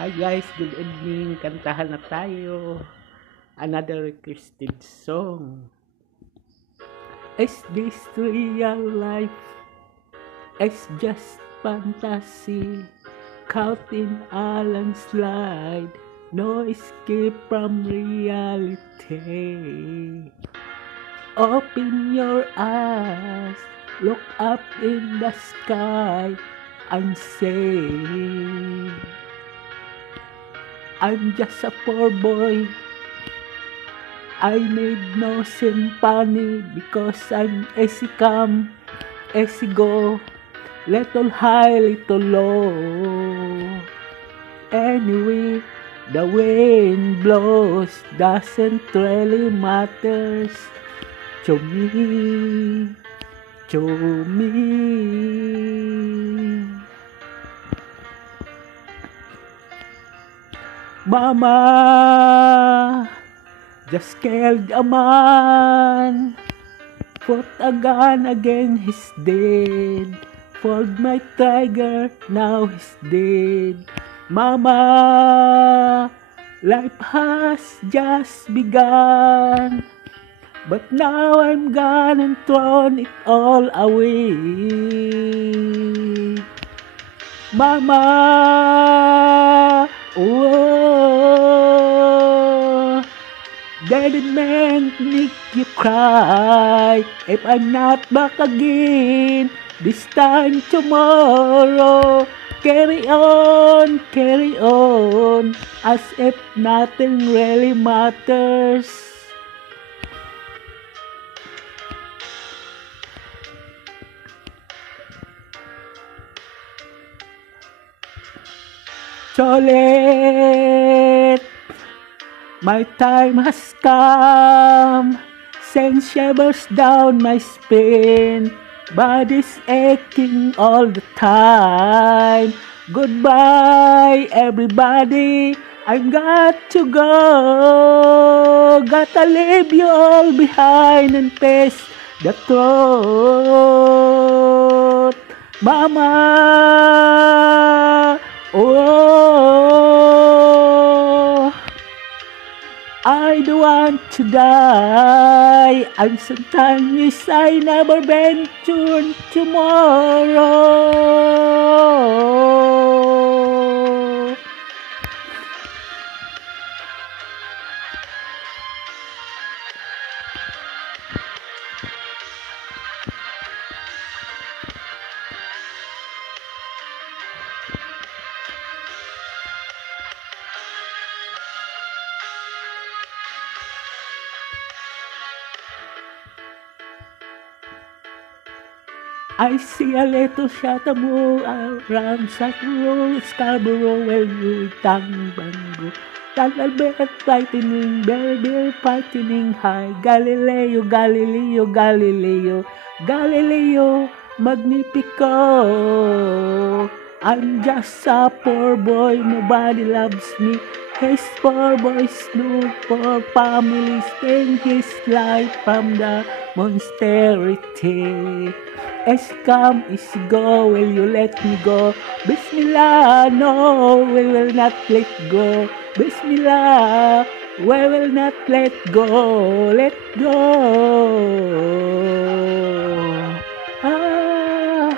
Hi guys, good evening. Kantahan na tayo. Another requested song. Is this real life? It's just fantasy. Caught in a landslide. No escape from reality. Open your eyes. Look up in the sky and say, I'm just a poor boy. I need no sympathy because I'm easy come, easy go, little high, little low. Anyway, the wind blows doesn't really matters to me, to me. Mama just killed a man, put a gun against his dead, pulled my trigger, now he's dead. Mama, life has just begun, but now I'm gone and thrown it all away. Mama, oh, daddy meant to make you cry. If I'm not back again, this time tomorrow, carry on, as if nothing really matters. Cholet, my time has come, send shivers down my spine, body's aching all the time. Goodbye, everybody, I've got to go. Gotta leave you all behind and face the truth. Mama, oh, I don't want to die. And sometimes wish I never venture tomorrow. I see a little shadow move around Scarborough, well, you tongue bango. Tunnel bell frightening, bell frightening high. Galileo, Galileo, Galileo, Galileo, Magnifico. I'm just a poor boy, nobody loves me. His poor boys no poor family spend his life from the monsterity. Is come, is go, will you let me go? Bismillah, no, we will not let go. Bismillah, we will not let go, let go. Ah,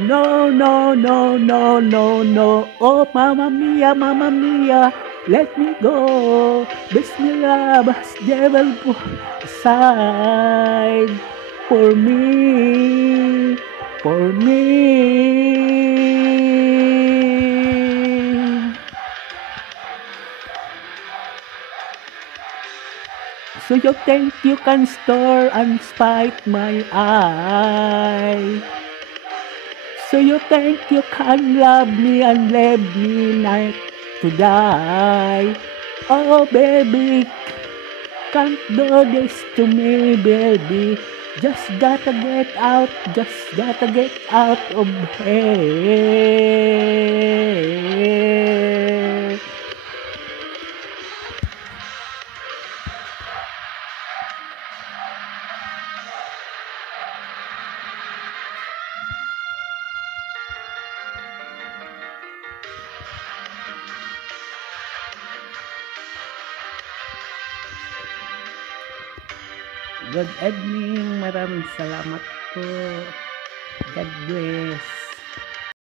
no, no, no, no, no, no. Oh, Mamma Mia, let me go. Bismillah, but devil put aside for me, for me. So you think you can store and spite my eye? So you think you can love me and leave me like to die? Oh baby, can't do this to me, baby. Just gotta get out of here. Good evening. Maraming salamat po. God bless.